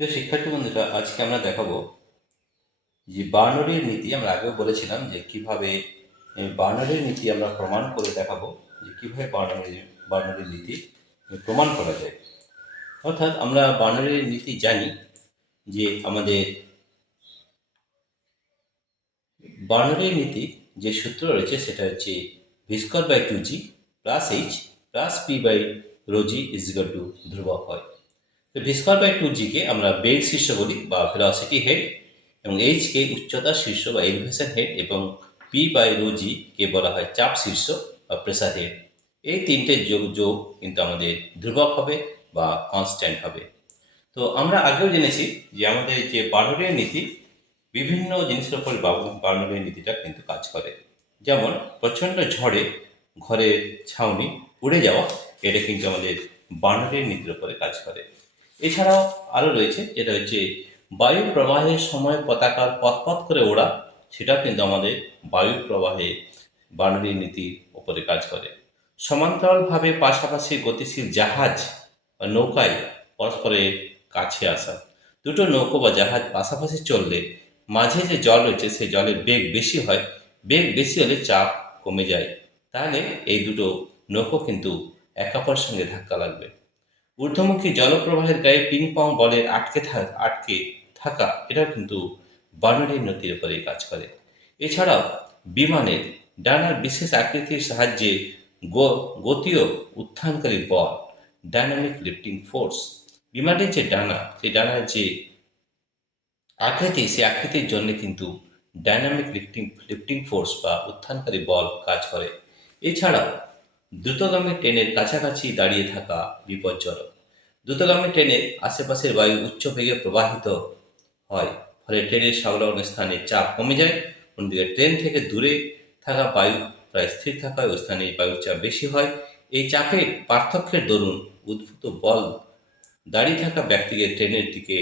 তো শিক্ষার্থী বন্ধুরা, আজকে আমরা দেখাবো যে বার্নৌলির নীতি। আমরা আগেও বলেছিলাম যে কিভাবে বার্নৌলির নীতি আমরা প্রমাণ করে দেখাবো, যে কিভাবে বার্নৌলির নীতি প্রমাণ করা যায়। অর্থাৎ আমরা বার্নৌলির নীতি জানি যে আমাদের বার্নৌলির নীতি যে সূত্র রয়েছে সেটা হচ্ছে v²/2g plus h plus p/ρg is equal to ধ্রুবক হয়। তো v²/2g-কে আমরা বেগ শীর্ষ বলি বা ভেলোসিটি হেড, এবং এইচকে উচ্চতা শীর্ষ বা এলিভেশন হেড, এবং p/ρg-কে বলা হয় চাপ শীর্ষ বা প্রেসার হেড। এই তিনটে যোগ কিন্তু আমাদের ধ্রুবক হবে বা কনস্ট্যান্ট হবে। তো আমরা আগেও জেনেছি যে আমাদের যে বার্নৌলির নীতি, বিভিন্ন জিনিসের উপর বার্নৌলির নীতিটা কিন্তু কাজ করে। যেমন প্রচণ্ড ঝড়ে ঘরের ছাউনি উড়ে যাওয়া, এটা কিন্তু আমাদের বার্নৌলির নীতির উপরে কাজ করে। এছাড়াও আরও রয়েছে, যেটা হচ্ছে বায়ু প্রবাহের সময় পতাকার পথ করে ওড়া, সেটাও কিন্তু আমাদের বায়ু প্রবাহে বার্নৌলির নীতির উপরে কাজ করে। সমান্তরালভাবে পাশাপাশি গতিশীল জাহাজ বা নৌকায় পরস্পরের কাছে আসা, দুটো নৌকো বা জাহাজ পাশাপাশি চললে মাঝে যে জল রয়েছে সেই জলের বেগ বেশি হয়, বেগ বেশি হলে চাপ কমে যায়, তাহলে এই দুটো নৌকো কিন্তু একে অপরের সঙ্গে ধাক্কা লাগবে। ঊর্ধ্বমুখী জলপ্রবাহের গায়ে পিং পং বলের আটকে থাকা, এটাও কিন্তু বার্নৌলির নীতির উপরেই কাজ করে। এছাড়াও বিমানের ডানার বিশেষ আকৃতির সাহায্যে গতীয় উত্থানকারী বল, ডাইনামিক লিফটিং ফোর্স, বিমানের যে ডানা, সেই ডানার যে আকৃতি, সেই আকৃতির জন্য কিন্তু ডাইনামিক লিফটিং ফোর্স বা উত্থানকারী বল কাজ করে। এছাড়াও দ্রুতগামী ট্রেনের কাছাকাছি দাঁড়িয়ে থাকা বিপজ্জনক। দ্রুতগামী ট্রেনের আশেপাশের বায়ু উচ্চ বেগে প্রবাহিত হয়, ফলে ট্রেনের সংলগ্ন স্থানে চাপ কমে যায়। অন্যদিকে ট্রেন থেকে দূরে থাকা বায়ু প্রায় স্থির থাকায় ওই স্থানে বায়ুর চাপ বেশি হয়। এই চাপের পার্থক্যের দরুন উদ্ভূত বল দাঁড়িয়ে থাকা ব্যক্তিকে ট্রেনের দিকে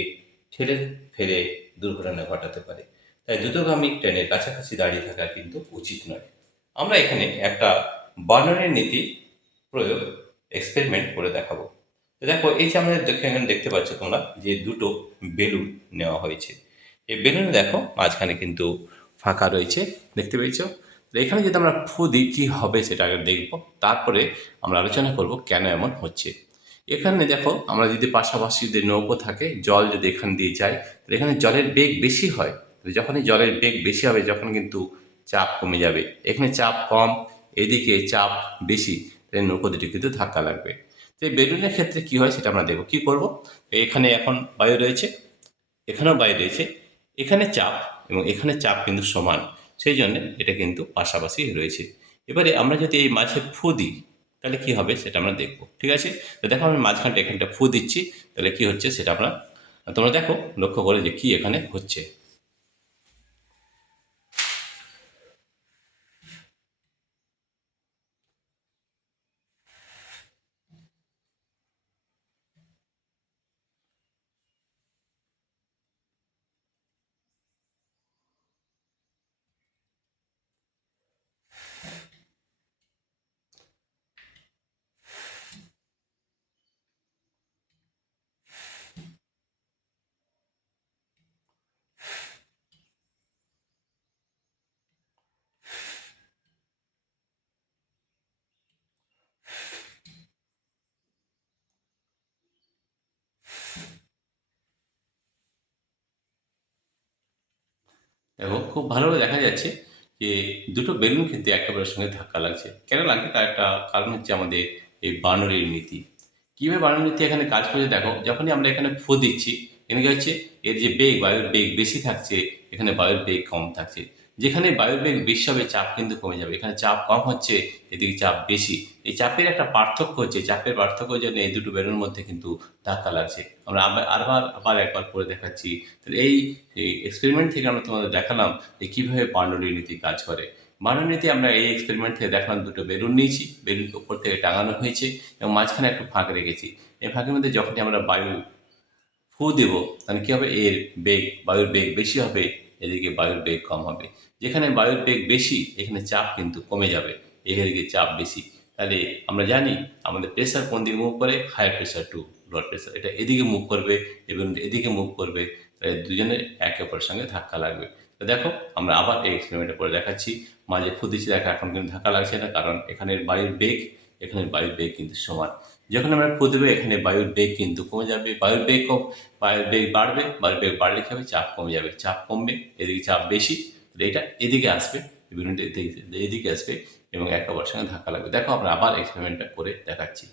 ঠেলে ফেলে দুর্ঘটনা ঘটাতে পারে। তাই দ্রুতগামী ট্রেনের কাছাকাছি দাঁড়িয়ে থাকা কিন্তু উচিত নয়। আমরা এখানে একটা বার্নৌলির নীতি প্রয়োগ এক্সপেরিমেন্ট করে দেখাবো। তো দেখো, এই যে আমাদের এখানে দেখতে পাচ্ছ তোমরা যে দুটো বেলুন নেওয়া হয়েছে। এই বেলুনে দেখো মাঝখানে কিন্তু ফাঁকা রয়েছে, দেখতে পেয়েছ। তো এখানে যদি আমরা ফু দিই কী হবে সেটা আগে দেখব, তারপরে আমরা আলোচনা করব কেন এমন হচ্ছে। এখানে দেখো, আমরা যদি পাশাপাশি যদি নৌকো থাকে, জল যদি এখান দিয়ে যায়, তাহলে এখানে জলের বেগ বেশি হয়। তো যখনই জলের বেগ বেশি হবে, যখন কিন্তু চাপ কমে যাবে। এখানে চাপ কম, এদিকে চাপ বেশি, তাই নৌকো দুটি কিন্তু ধাক্কা লাগবে। তো এই বেলুনের ক্ষেত্রে কী হয় সেটা আমরা দেখব। কী করব, এখানে এখন বায়ু রয়েছে, এখানেও বায়ু রয়েছে, এখানে চাপ এবং এখানে চাপ কিন্তু সমান, সেই জন্য এটা কিন্তু পাশাপাশি রয়েছে। এবারে আমরা যদি এই মাঝে ফু দিই, তাহলে কি হবে সেটা আমরা দেখব। ঠিক আছে, তো দেখো আমি মাঝখানটা এখানটা ফু দিচ্ছি, তাহলে কি হচ্ছে সেটা তোমরা দেখো, লক্ষ্য করে যে কি এখানে হচ্ছে। এবং খুব ভালোভাবে দেখা যাচ্ছে যে দুটো বেলুন কিন্তু একেবারের সঙ্গে ধাক্কা লাগছে। কেন লাগছে তার একটা কারণ হচ্ছে আমাদের এই বার্নৌলির নীতি। কীভাবে বার্নৌলির নীতি এখানে কাজ করে দেখো, যখনই আমরা এখানে ফু দিচ্ছি, এখানে কী হচ্ছে, এর যে বেগ, বায়ুর বেগ বেশি থাকছে, এখানে বায়ুর বেগ কম থাকছে। যেখানে বায়ুর বেগ বেশি হবে চাপ কিন্তু কমে যাবে, এখানে চাপ কম হচ্ছে, এদিকে চাপ বেশি। এই চাপের একটা পার্থক্য হচ্ছে, চাপের পার্থক্যের জন্য এই দুটো বেলুনের মধ্যে কিন্তু ধাক্কা লাগছে। আমরা আবার একবার করে দেখাচ্ছি। তাহলে এই এক্সপেরিমেন্ট থেকে আমরা তোমাদের দেখালাম যে কীভাবে বার্নৌলির নীতি কাজ করে। বার্নৌলির নীতি আমরা এই এক্সপেরিমেন্ট থেকে দেখলাম, দুটো বেলুন নিয়েছি, বেলুনকে উপর থেকে টাঙানো হয়েছে এবং মাঝখানে একটু ফাঁক রেখেছি। এই ফাঁকের মধ্যে যখনই আমরা বায়ু ফু দেব, তাহলে কী হবে, এর বেগ, বায়ুর বেগ বেশি হবে, এদিকে বায়ুর বেগ কম হবে। যেখানে বায়ুর বেগ বেশি, এখানে চাপ কিন্তু কমে যাবে, এদিকে চাপ বেশি। তাহলে আমরা জানি আমাদের প্রেশার কোন দিকে মুভ করে, higher pressure to blood pressure, এটা এদিকে মুভ করবে এবং এদিকে মুভ করবে, তাই দুজনে একে অপরের সঙ্গে ধাক্কা লাগবে। তো দেখো আমরা আবার এই এক্সপেরিমেন্টটা করে দেখাচ্ছি। মাঝে ফুদিয়েছি, দেখো এখন কিন্তু ধাক্কা লাগছে না, কারণ এখানের বায়ুর বেগ এখানের বায়ুর বেগ কিন্তু সমান। যখন আমরা ফু দেবো এখানে বায়ুর বেগ কিন্তু কমে যাবে, বায়ুর বেগ বাড়বে, বায়ুর বেগ বাড়লে কি হবে, চাপ কমে যাবে, চাপ কমবে, এদিকে চাপ বেশি, তাহলে এটা এদিকে আসবে, বেলুনটা এদিকে আসবে এবং একে অপরের সঙ্গে ধাক্কা লাগবে। দেখো আমরা আবার এক্সপেরিমেন্টটা করে দেখাচ্ছি।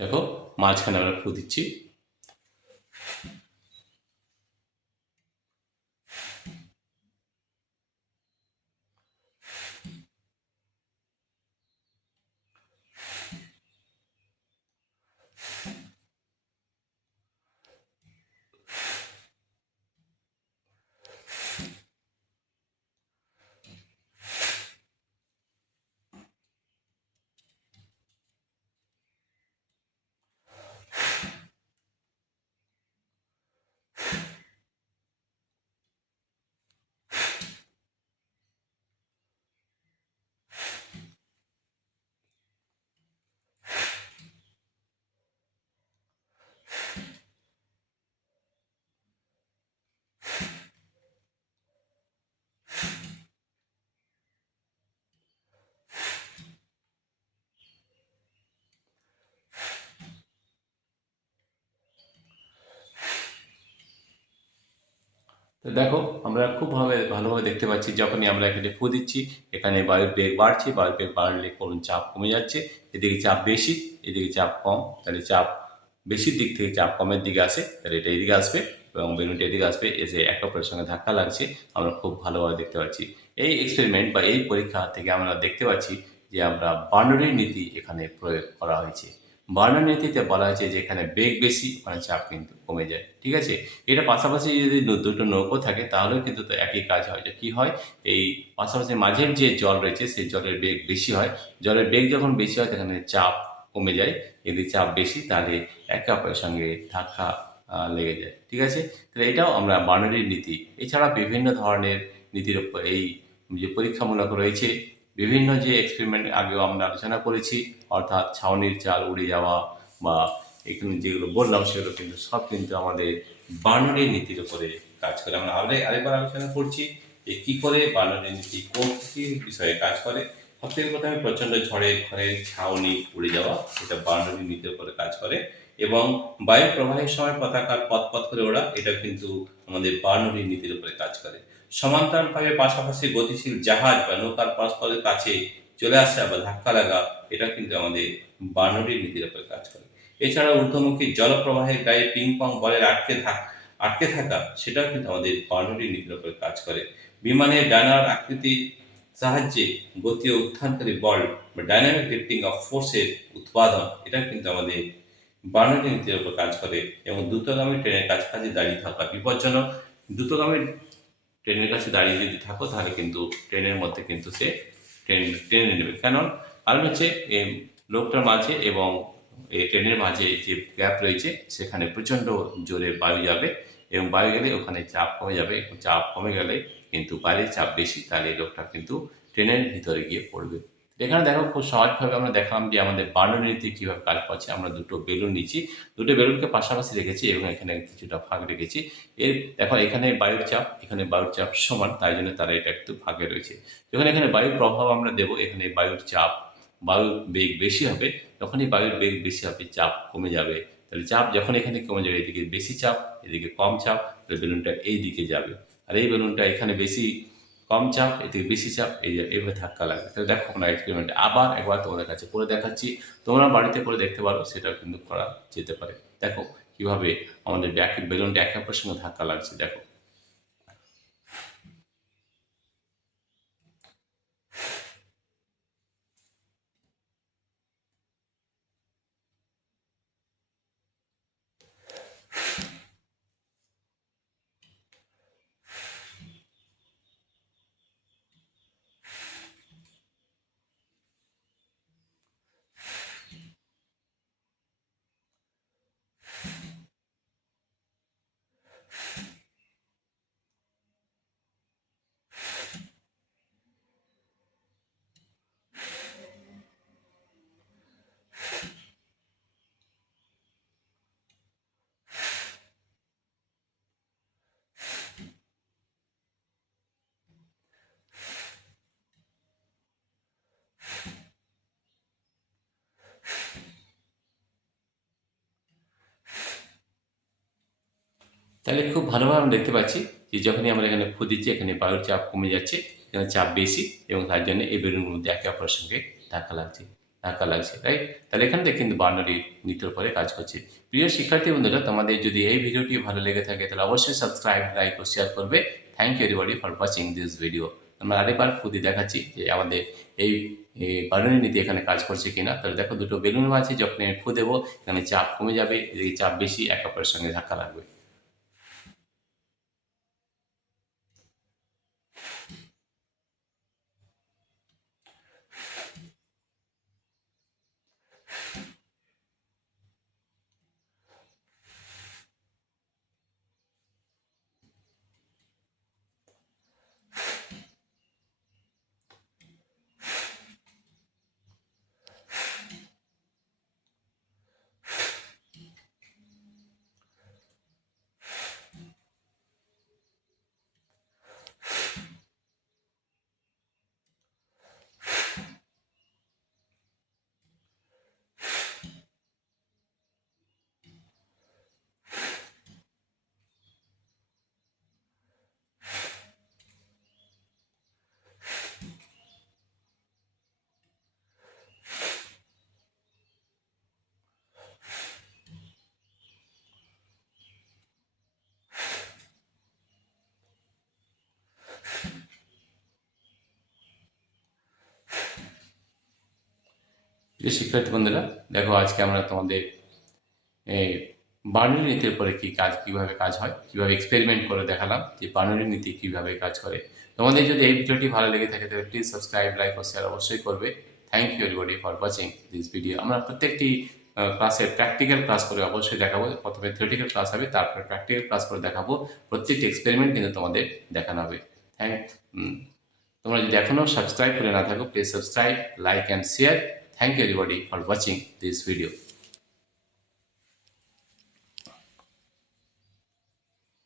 দেখো মাঝখানে আমরা ফু দিচ্ছি। তো দেখো আমরা খুব ভালোভাবে দেখতে পাচ্ছি, যখনই আমরা এখানে ফু দিচ্ছি এখানে বায়ুর বেগ বাড়ছে, বায়ুর বেগ বাড়লে কোন চাপ কমে যাচ্ছে, এদিকে চাপ বেশি, এদিকে চাপ কম, তাহলে চাপ বেশির দিক থেকে চাপ কমের দিকে আসে, তাহলে এটা এদিকে আসবে এবং বেলুনটা এদিকে আসবে, এসে একে অপরের সঙ্গে ধাক্কা লাগছে, আমরা খুব ভালোভাবে দেখতে পাচ্ছি। এই এক্সপেরিমেন্ট বা এই পরীক্ষা থেকে আমরা দেখতে পাচ্ছি যে আমরা বার্নৌলির নীতি এখানে প্রয়োগ করা হয়েছে। বার্নৌলি নীতিতে বলা হয়েছে যে এখানে বেগ বেশি, ওখানে চাপ কিন্তু কমে যায়, ঠিক আছে। এটা পাশাপাশি যদি দুটো নৌকো থাকে তাহলেও কিন্তু তো একই কাজ হয়, যে কী হয়, এই পাশাপাশি মাঝের যে জল রয়েছে সেই জলের বেগ বেশি হয়, জলের বেগ যখন বেশি হয় সেখানে চাপ কমে যায়, যদি চাপ বেশি তাহলে একে অপরের সঙ্গে ধাক্কা লেগে যায়, ঠিক আছে। তাহলে এটাও আমরা বার্নৌলির নীতি। এছাড়া বিভিন্ন ধরনের নীতির উপর এই যে পরীক্ষামূলক রয়েছে, বিভিন্ন যে এক্সপেরিমেন্ট আগেও আমরা আলোচনা করেছি, অর্থাৎ ছাউনির চাল উড়ে যাওয়া বা এখানে যেগুলো বললাম সেগুলো কিন্তু সব কিন্তু আমাদের বার্নৌলির নীতির উপরে কাজ করে। আমরা আরেকবার আলোচনা করছি যে কী করে বার্নৌলির নীতি কোন কী বিষয়ে কাজ করে। সবথেকে প্রথমে প্রচণ্ড ঝড়ে ঘরের ছাউনি উড়ে যাওয়া, এটা বার্নৌলির নীতির উপরে কাজ করে। এবং বায়ু প্রবাহের সময় পতাকার পথ করে ওড়া, এটা কিন্তু আমাদের বার্নৌলির নীতির উপরে কাজ করে। সমান্তরালভাবে পাশাপাশি গতিশীল জাহাজ বা নৌকার পরস্পরের কাছে চলে আসা বা ধাক্কা লাগা, এটা কিন্তু আমাদের বার্নৌলির নীতির উপরে কাজ করে। এছাড়া ঊর্ধ্বমুখী জলপ্রবাহের গায়ে পিং পং বলের আটকে থাকা, সেটাও কিন্তু আমাদের বার্নৌলির নীতির উপরে কাজ করে। বিমানের ডানার আকৃতির সাহায্যে গতি ও উত্থানকারী বল বা ডাইনামিক লিফটিং অফ ফোর্সের উৎপাদন, এটা কিন্তু আমাদের বার্নৌলি নীতির উপর কাজ করে। এবং দ্রুতগামী ট্রেনের কাছাকাছি দাঁড়িয়ে থাকা বিপজ্জনক। দ্রুতগামী ট্রেনের কাছে দাঁড়িয়ে যদি থাকো তাহলে কিন্তু ট্রেনের মধ্যে কিন্তু সে টেনে নেবে, কারণ হচ্ছে লোকটার মাঝে এবং এই ট্রেনের মাঝে যে গ্যাপ রয়েছে সেখানে প্রচণ্ড জোরে বায়ু যাবে এবং বায়ু গেলে ওখানে চাপ কমে যাবে, এবং চাপ কমে গেলে কিন্তু বাইরের চাপ বেশি, তাহলে এই লোকটা কিন্তু ট্রেনের ভিতরে গিয়ে পড়বে। এখানে দেখো খুব সহজভাবে আমরা দেখলাম যে আমাদের বার্নৌলি নীতি কীভাবে কাজ করছে। আমরা দুটো বেলুন নিচ্ছি, দুটো বেলুনকে পাশাপাশি রেখেছি এবং এখানে কিছুটা ফাঁক রেখেছি। দেখো এখানে বায়ুর চাপ, এখানে বায়ুর চাপ সমান, তাই জন্য তারা এটা একটু ফাঁকে রয়েছে। যখন এখানে বায়ুর প্রভাব আমরা দেবো, এখানে বায়ুর বেগ বেশি হবে, যখনই বায়ুর বেগ বেশি হবে চাপ কমে যাবে, তাহলে চাপ যখন এখানে কমে যাবে, এদিকে বেশি চাপ, এদিকে কম চাপ, তাহলে বেলুনটা এই দিকে যাবে। আর এই বেলুনটা এখানে বেশি কম চাপ, এদিকে বেশি চাপ, এই যে এইভাবে ধাক্কা লাগবে। তাহলে দেখো আমরা এক্সপেরিমেন্ট আবার একবার তোমাদের কাছে করে দেখাচ্ছি, তোমরা বাড়িতে করে দেখতে পারো, সেটাও কিন্তু করা যেতে পারে। দেখো কিভাবে আমাদের বেলুনটা একে অপরের সঙ্গে ধাক্কা লাগছে, দেখো। তাহলে খুব ভালোভাবে আমরা দেখতে পাচ্ছি যে যখনই আমরা এখানে ফু দিচ্ছি এখানে বায়ুর চাপ কমে যাচ্ছে, এখানে চাপ বেশি এবং তার জন্য এই বেলুনের মধ্যে একে অপরের সঙ্গে ধাক্কা লাগছে, রাইট? তাহলে এখান থেকে কিন্তু বার্নারি নীতির উপরে কাজ করছে। প্রিয় শিক্ষার্থী বন্ধুরা, তোমাদের যদি এই ভিডিওটি ভালো লেগে থাকে তাহলে অবশ্যই সাবস্ক্রাইব, লাইক ও শেয়ার করবে। Thank you everybody for watching this video. আমরা আরেকবার ফু দিয়ে দেখাচ্ছি যে আমাদের এই বার্নারি নীতি এখানে কাজ করছে কিনা। তাহলে দেখো দুটো বেলুন আছে, যখন আমি ফু দেবো এখানে চাপ কমে যাবে, এদিকে চাপ বেশি, একে অপরের সঙ্গে ধাক্কা লাগবে। প্রিয় শিক্ষার্থী বন্ধুরা, দেখো আজকে আমরা তোমাদের এই বার্নারি নীতির উপরে কীভাবে কাজ হয়, কীভাবে এক্সপেরিমেন্ট করে দেখালাম যে বার্নারি নীতি কীভাবে কাজ করে। তোমাদের যদি এই ভিডিওটি ভালো লেগে থাকে তাহলে প্লিজ সাবস্ক্রাইব, লাইক ও শেয়ার অবশ্যই করবে। Thank you everybody for watching this video. আমরা প্রত্যেকটি ক্লাসের প্র্যাকটিক্যাল ক্লাস করে অবশ্যই দেখাবো। প্রথমে থিওরিটিক্যাল ক্লাস হবে, তারপরে প্র্যাকটিক্যাল ক্লাস করে দেখাবো। প্রত্যেকটি এক্সপেরিমেন্ট কিন্তু তোমাদের দেখানো হবে। তোমরা যদি এখনও সাবস্ক্রাইব করে না থাকো, please subscribe, like and share. Thank you everybody for watching this video.